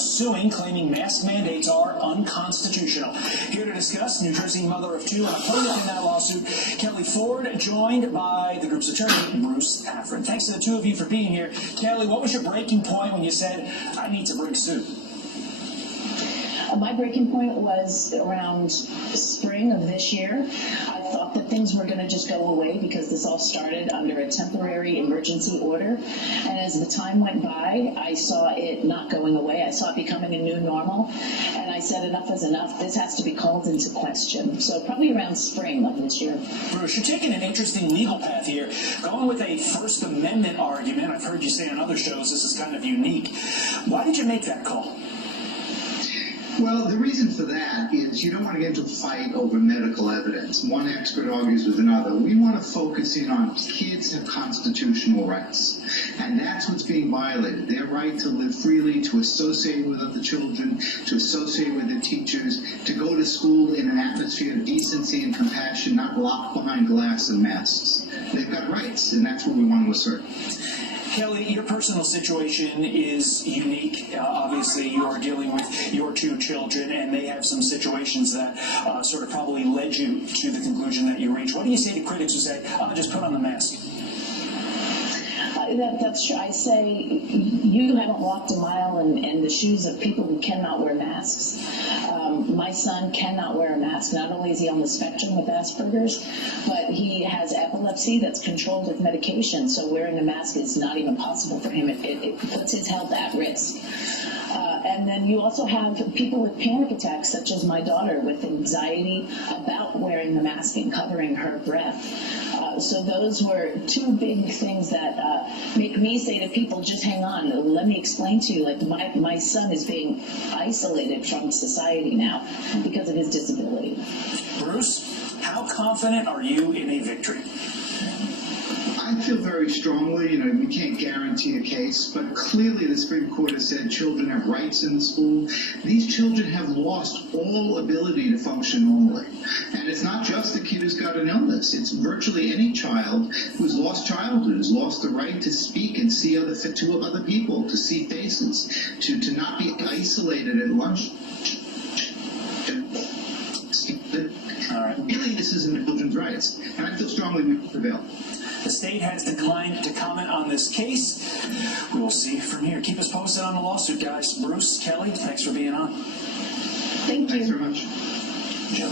Suing, claiming mask mandates are unconstitutional. Here to discuss, New Jersey mother of two and a plaintiff in that lawsuit, Kelly Ford, joined by the group's attorney, Bruce Affron. Thanks to the two of you for being here. Kelly, what was your breaking point when you said, I need to bring suit? My breaking point was around spring of this year. I thought that things were going to just go away because this all started under a temporary emergency order. And as the time went by, I saw it not going away. I saw it becoming a new normal. And I said, enough is enough. This has to be called into question. So probably around spring of this year. Bruce, you're taking an interesting legal path here, going with a First Amendment argument. I've heard you say on other shows this is kind of unique. Why did you make that call? Well, the reason for that is you don't want to get into a fight over medical evidence. One expert argues with another. We want to focus in on kids have constitutional rights, and that's what's being violated. Their right to live freely, to associate with other children, to associate with their teachers, to go to school in an atmosphere of decency and compassion, not locked behind glass and masks. They've got rights, and that's what we want to assert. Kelly, your personal situation is unique. Obviously, you are dealing with your two children, and they have some situations that sort of probably led you to the conclusion that you reached. What do you say to critics who say, just put on the mask? That's true. I say you haven't walked a mile in the shoes of people who cannot wear masks. My son cannot wear a mask. Not only is he on the spectrum of Asperger's, but he has epilepsy that's controlled with medication, so wearing a mask is not even possible for him. It puts his health at risk. And then you also have people with panic attacks, such as my daughter, with anxiety about wearing the mask and covering her breath. So those were two big things that make me say to people, just hang on, let me explain to you, like my son is being isolated from society now because of his disability. Bruce, how confident are you in a victory? I feel very strongly, we can't guarantee a case, but clearly the Supreme Court has said children have rights in the school. These children have lost all ability to function normally. And it's not just the kid who's got an illness. It's virtually any child who's lost childhood, who's lost the right to speak and see other people, to see faces, to not be isolated at lunch. All right. Really, this isn't children's rights, and I feel strongly we prevail. The state has declined to comment on this case. We will see from here. Keep us posted on the lawsuit, guys. Bruce, Kelly, thanks for being on. Thank you. Thanks very much. Joe.